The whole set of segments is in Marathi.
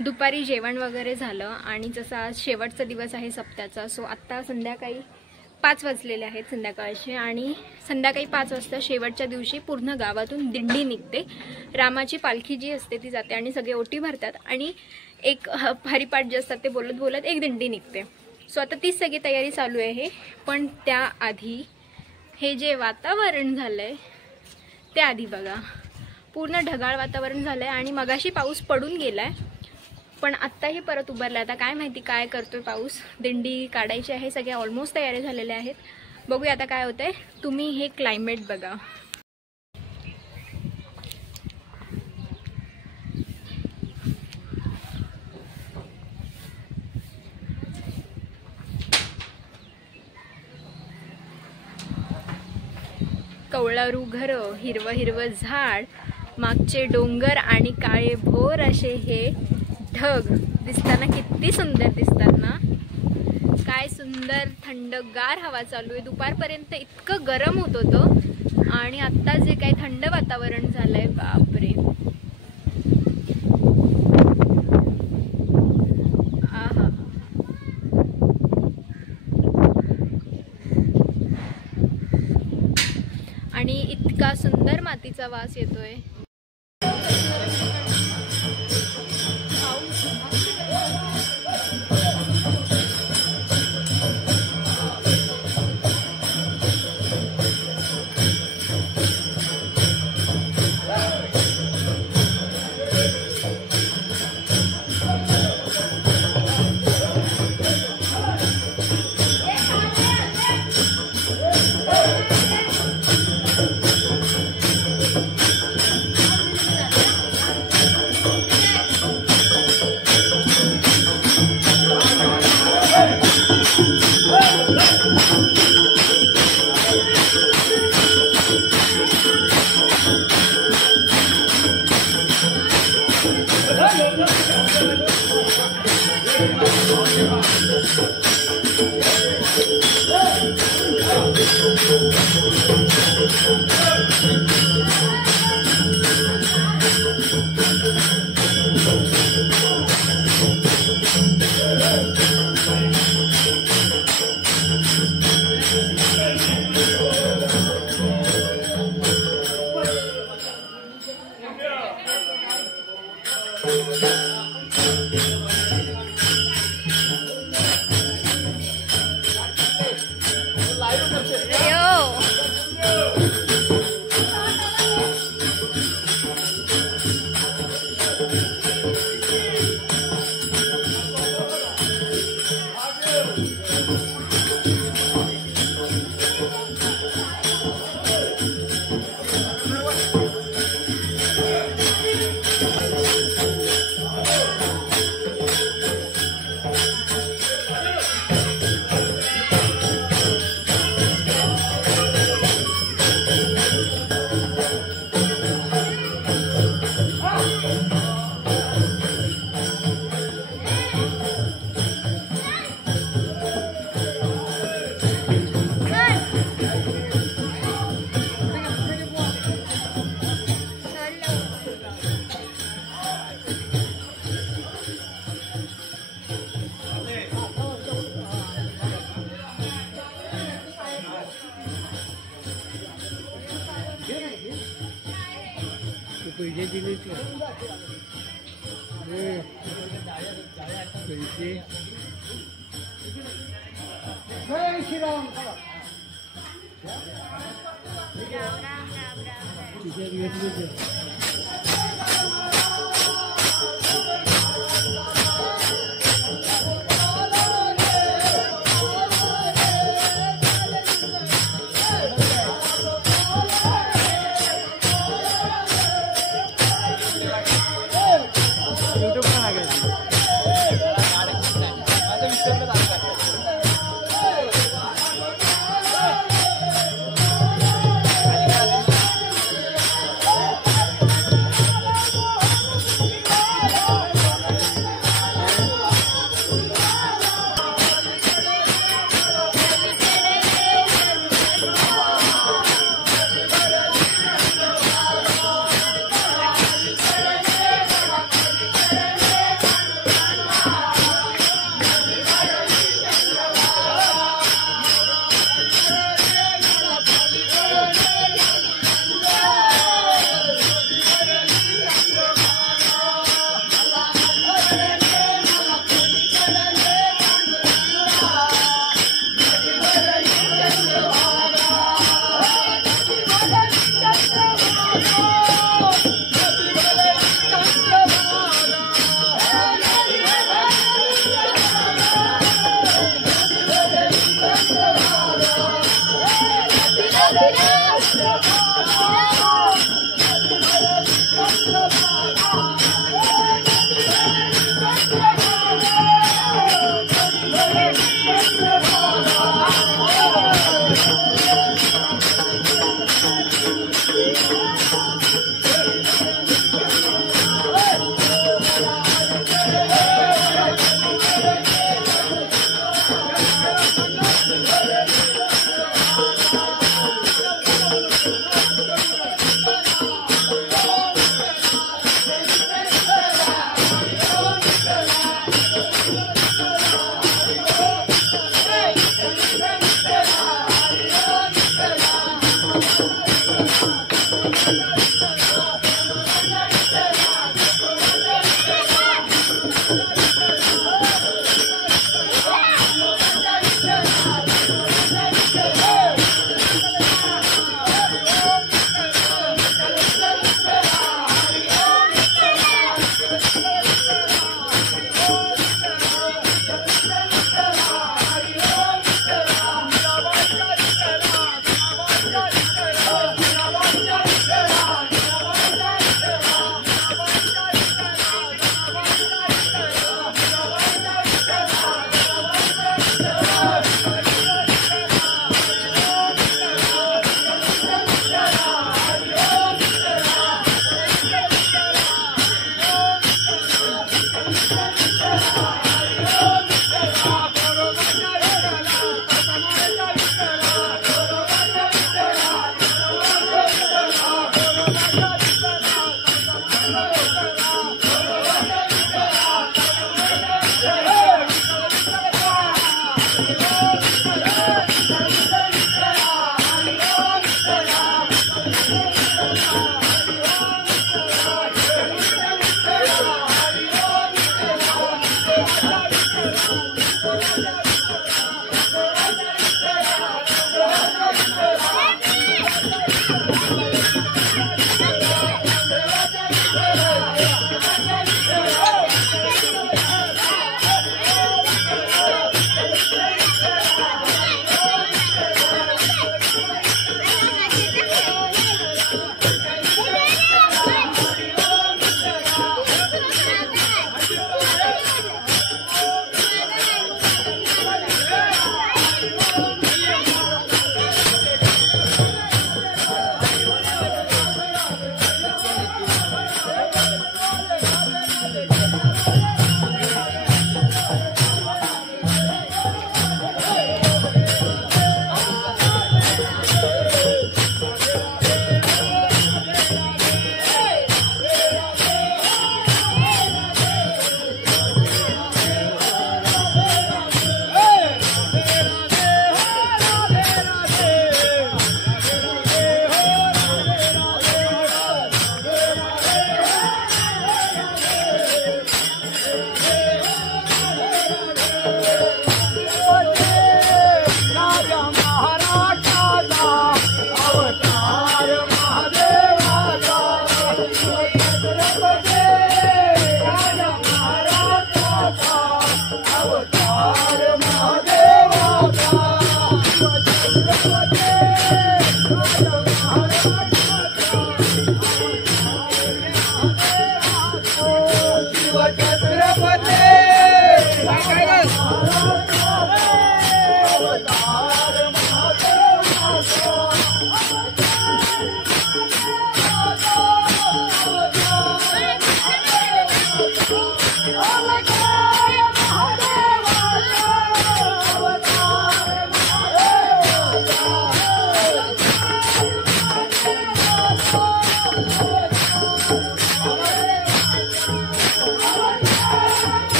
दुपारी जेवण वगैरे झालं आणि जसा आज शेवटचा दिवस आहे सप्त्याचा, सो आत्ता संध्याकाळी 5 वाजलेले आहेत संध्याकाळचे आणि संध्याकाळी 5 वाजता शेवटच्या दिवशी पूर्ण गावातून दिंडी निघते। रामाची पालखी जी असते ती जाते आणि सगळे ओटी भरतात आणि एक हरिपाठ जे असतात ते बोलत बोलत एक दिंडी निघते। सो आता तीच सगळी तयारी चालू आहे। पण त्याआधी हे जे वातावरण झालंय त्याआधी बघा, पूर्ण ढगाळ वातावरण झालंय आणि मगाशी पाऊस पडून गेलाय पण आत्ताही परत उभारलाय। आता काय माहिती काय करतोय पाऊस। दिंडी काढायची आहे, सगळे ऑलमोस्ट तयारी झालेले आहेत। बघूया आता काय होतंय। तुम्ही हे क्लायमेट बघा, कवळारू घर, हिरवं हिरवं झाड, मागचे डोंगर आणि काळे भोर असे हे ढग दिसताना किती सुंदर दिसतात ना। काय सुंदर थंडगार हवा चालू आहे। दुपारपर्यंत इतकं गरम होत होतं आणि आता जे काही थंड वातावरण झालंय, बापरे। आहा, आणि इतका सुंदर मातीचा वास येतोय।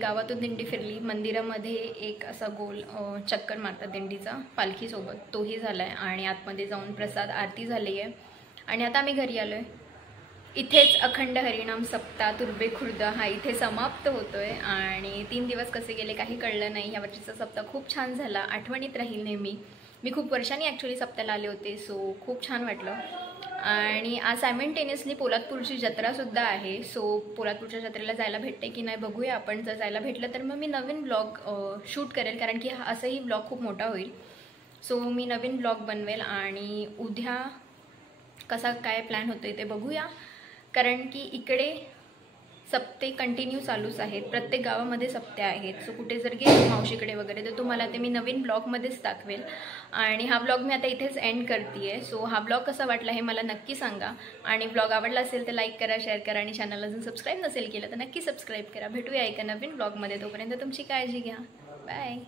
गावातून दिंडी फिरली, मंदिरामध्ये एक असा गोल चक्कर मारतात दिंडीचा पालखीसोबत, तोही झालाय आणि आतमध्ये जाऊन प्रसाद आरती झाली आहे आणि आता आम्ही घरी आलोय. इथेच अखंड हरिनाम सप्ताह तुर्भे खुर्द हा इथे समाप्त होतोय आणि 3 दिवस कसे गेले काही कळलं नाही. या वर्षीचा सप्ताह खूप छान झाला, आठवणीत राहील नेहमी. मी खूप वर्षांनी ॲक्च्युली सप्त्याला आले होते, सो खूप छान वाटलं. आणि आज सायमल्टेनियसली पोलादपूरची जत्रासुद्धा आहे, सो पोलादपूरच्या जत्रेला जायला भेटते की नाही बघूया आपण. जर जायला भेटलं तर मग मी नवीन ब्लॉग शूट करेल, कारण की असंही ब्लॉग खूप मोठा होईल. सो मी नवीन ब्लॉग बनवेल आणि उद्या कसा काय प्लॅन होतोय ते बघूया, कारण की इकडे सप्ते कंटिन्यू चालूच आहेत, प्रत्येक गावामध्ये सप्ते आहेत. सो कुठे जर गेले मावशीकडे वगैरे तर तुम्हाला ते मी नवीन ब्लॉगमध्येच दाखवेल. आणि हा ब्लॉग मी आता इथेच एंड करते आहे. सो हा ब्लॉग कसा वाटला हे मला नक्की सांगा आणि ब्लॉग आवडला असेल तर लाईक करा, शेअर करा आणि चॅनलला अजून सबस्क्राईब नसेल केलं तर नक्की सबस्क्राईब करा. भेटूया एका नवीन ब्लॉगमध्ये, तोपर्यंत तुमची काळजी घ्या. बाय.